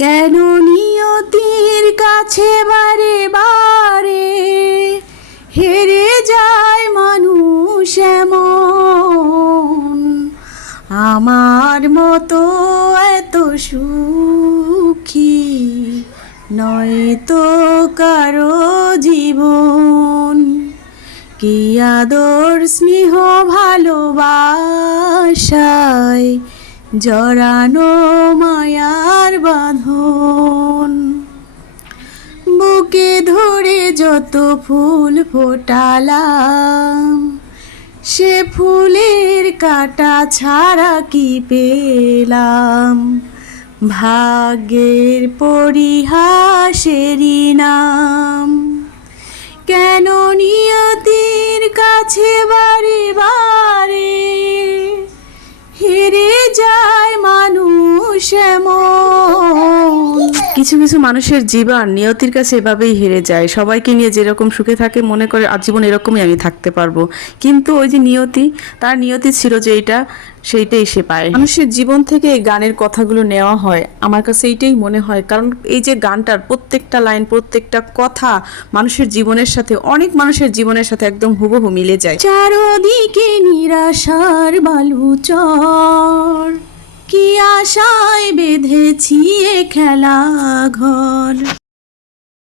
কেন নিয়তির কাছে বারে বারে হেরে যায় মানুষ এমন? আমার মতো এত সুখী নয় তো কারো জীবন। কি আদর স্নেহ ভালোবাসায় জড়ানো মায়ার বাঁধন। বুকে ধরে যত ফুল ফোটালাম, সে ফুলের কাঁটা ছাড়া কি পেলাম? ভাগ্যের পরিহাসেরই নাম। কেন নিয়তির কাছে বারে বারে হেরে যায় মানুষ এমন? কিছু কিছু মানুষের জীবন নিয়তির কাছে এভাবেই হেরে যায়। সবাইকে নিয়ে যেরকম সুখে থাকে মনে করে আজীবন এরকমই আমি থাকতে পারবো, কিন্তু ওই যে নিয়তি, তার নিয়তি ছিল যে এইটা, সেইটাই সে পায়। মানুষের জীবন থেকে এই গানের কথাগুলো নেওয়া হয়, আমার কাছে এইটাই মনে হয়। কারণ এই যে গানটার প্রত্যেকটা লাইন, প্রত্যেকটা কথা মানুষের জীবনের সাথে, অনেক মানুষের জীবনের সাথে একদম হুবহু মিলে যায়। চারদিকে নিরাশার বালুচর, কি আশায় বেঁধেছি এ খেলা ঘর।